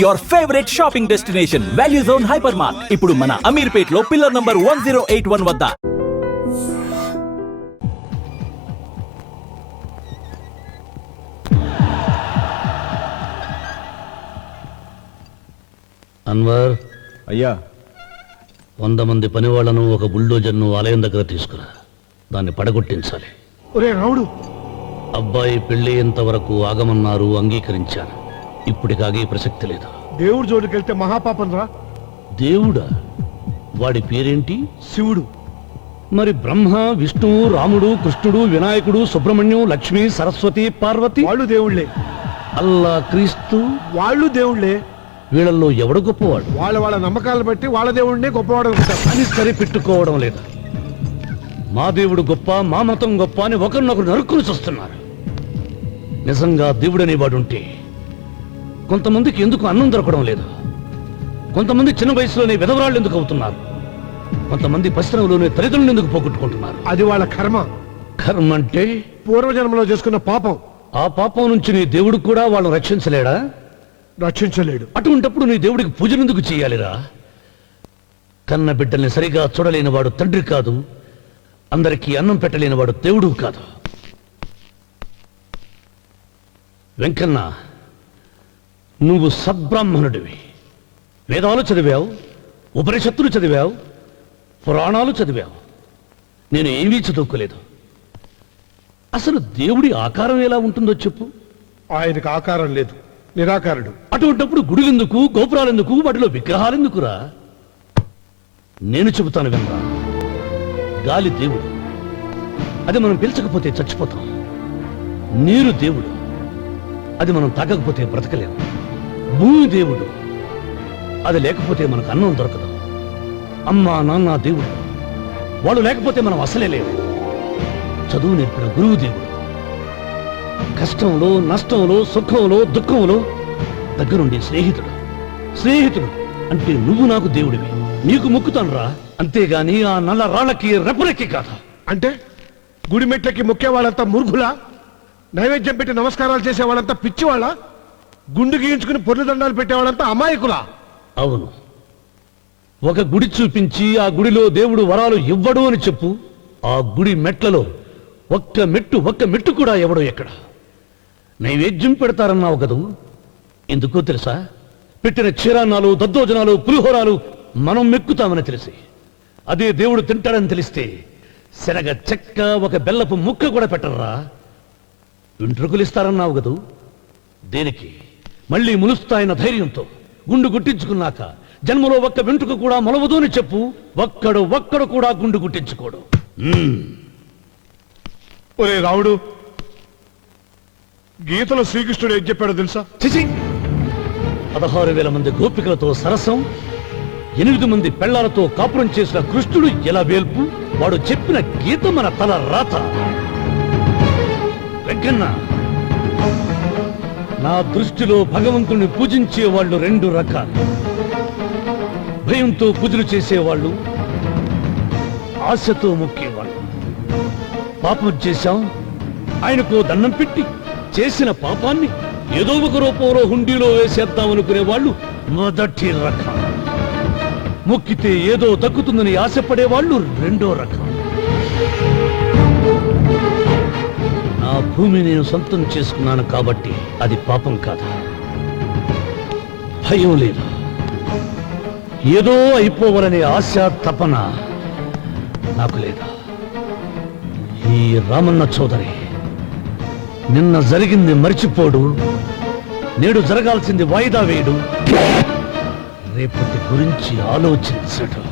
Your favourite shopping destination value zone hyper mart ఇప్పుడు మన అమీర్పేట్ లో పిల్లర్ నంబర్ 1081 వద్ద. అన్వర్ అయ్యా 100 మంది పనివాళ్లను ఒక బుల్డోజర్ను ఆలయం దగ్గర తీసుకురా. దాన్ని పడగొట్టించాలి. ఒరే రావుడు, అబ్బాయి పెళ్ళయ్యేంత వరకు ఆగమన్నారు, అంగీకరించాను. ఇప్పటికి ఆగే ప్రసక్తి లేదు. దేవుడి జోలికి వెళ్తే మహాపాపం రా. దేవుడా? వాడి పేరేంటి? శివుడు. మరి బ్రహ్మ, విష్ణువు, రాముడు, కృష్ణుడు, వినాయకుడు, సుబ్రహ్మణ్యం, లక్ష్మి, సరస్వతి, పార్వతి వాళ్ళు దేవుళ్లే. అల్లా, క్రీస్తు వాళ్ళు దేవుళ్లే. వీళ్ళల్లో ఎవడు గొప్పవాడు? వాళ్ళ వాళ్ళ నమ్మకాలను బట్టి వాళ్ళ దేవుడినే గొప్పవాడు అనుకుంటారు. అని సరిపెట్టుకోవడం లేదు. మా దేవుడు గొప్ప, మా మతం గొప్ప అని ఒకరినొకరు నరుక్కుని చూస్తున్నారు. నిజంగా దేవుడనేవాడుంటే కొంతమందికి ఎందుకు అన్నం దొరకడం లేదు? కొంతమంది చిన్న వయసులోనే విధవరాళ్ళు ఎందుకు అవుతున్నారు? కొంతమంది పశ్చిమలోనే తల్లిదండ్రులు ఎందుకు పోగొట్టుకుంటున్నారు? అది వాళ్ళ కర్మ. కర్మ అంటే పూర్వజన్మలో చేసుకున్న పాపం. ఆ పాపం నుంచి నీ దేవుడు కూడా వాళ్ళని రక్షించలేడా? రక్షించలేడు. అటువంటప్పుడు నీ దేవుడికి పూజలు ఎందుకు చేయాలిరా? కన్న బిడ్డల్ని సరిగా చూడలేనివాడు తండ్రి కాదు, అందరికీ అన్నం పెట్టలేనివాడు దేవుడు కాదు. వెంకన్న, నువ్వు సద్బ్రాహ్మణుడివి. వేదాలు చదివావు, ఉపనిషత్తులు చదివావు, పురాణాలు చదివావు. నేను ఏమీ చదువుకోలేదు. అసలు దేవుడి ఆకారం ఎలా ఉంటుందో చెప్పు. ఆయనకు ఆకారం లేదు, నిరాకారుడు. అటువంటప్పుడు గుడులెందుకు, గోపురాలెందుకు, వాటిలో విగ్రహాలెందుకురా? నేను చెబుతాను వినరా. గాలి దేవుడు, అది మనం పీల్చకపోతే చచ్చిపోతాం. నీరు దేవుడు, అది మనం తాగకపోతే బ్రతకలేము. భూమి దేవుడు, అది లేకపోతే మనకు అన్నం దొరకదు. అమ్మ నాన్న దేవుడు, వాళ్ళు లేకపోతే మనం అసలే లేవు. చదువు నేర్పిన గురువు దేవుడు, కష్టంలో, నష్టంలో, సుఖంలో, దుఃఖంలో దగ్గరుండే స్నేహితుడు. స్నేహితుడు అంటే నువ్వు నాకు దేవుడివి, నీకు మొక్కుతాను రా. అంతేగాని ఆ నల్ల రాళ్ళకి రెప్పలెక్కి కాదు. అంటే గుడి మెట్లకి మొక్కే వాళ్ళంతా మూర్ఖులా? నైవేద్యం పెట్టి నమస్కారాలు చేసే వాళ్ళంతా పిచ్చివాళ్ళ? గుండు గీయించుకుని పొర్లు దండాలు పెట్టేవాళ్ళంతా అమాయకులా? అవును. ఒక గుడి చూపించి ఆ గుడిలో దేవుడు వరాలు ఇవ్వడు అని చెప్పు. ఆ గుడి మెట్లలో ఒక్క మెట్టు కూడా ఎవడో ఎక్కడ. నైవేద్యం పెడతారన్నావు కదూ, ఎందుకో తెలుసా? పెట్టిన క్షీరాన్నాలు, దద్దోజనాలు, పులిహోరాలు మనం మెక్కుతామని తెలిసి, అదే దేవుడు తింటాడని తెలిస్తే శనగ చెక్క, ఒక బెల్లపు ముక్క కూడా పెట్టర్రా. వెంట్రుకలు ఇస్తారన్నావు కదూ, దేనికి? మళ్ళీ ములుస్తాయన్న ధైర్యంతో. గుండు గుట్టించుకున్నాక జన్మలో ఒక్క వెంట్రుక కూడా మొలవదు అని చెప్పు. ఒక్కడు కూడా గుండు గుట్టించుకోడు. ఒరే రావుడు, గీతలో శ్రీకృష్ణుడు ఏం చెప్పాడో తెలుసా? 16,000 మంది గోపికలతో సరసం, 8 మంది పెళ్లాలతో కాపురం చేసిన కృష్ణుడు ఎలా వేల్పు? వాడు చెప్పిన గీత మన తల రాత. వెంకన్న, నా దృష్టిలో భగవంతుణ్ణి పూజించే వాళ్ళు 2 రకాలు. భయంతో పూజలు చేసేవాళ్ళు, ఆశతో మొక్కేవాళ్ళు. పాపం చేశాం, ఆయనకు దండం పెట్టి చేసిన పాపాన్ని ఏదో ఒక రూపంలో హుండీలో వేసేద్దామనుకునే వాళ్ళు మొదటి రకం. మొక్కితే ఏదో దక్కుతుందని ఆశపడేవాళ్ళు 2వ రకం. నా భూమి నేను సొంతం చేసుకున్నాను కాబట్టి అది పాపం కాదు. భయం లేదు, ఏదో అయిపోవాలనే ఆశ, తపన నాకు లేదు. ఈ రామన్న చౌదరి నిన్న జరిగింది మర్చిపోడు, నేడు జరగాల్సింది వాయిదా వేయడు, రేపటి గురించి ఆలోచించడు.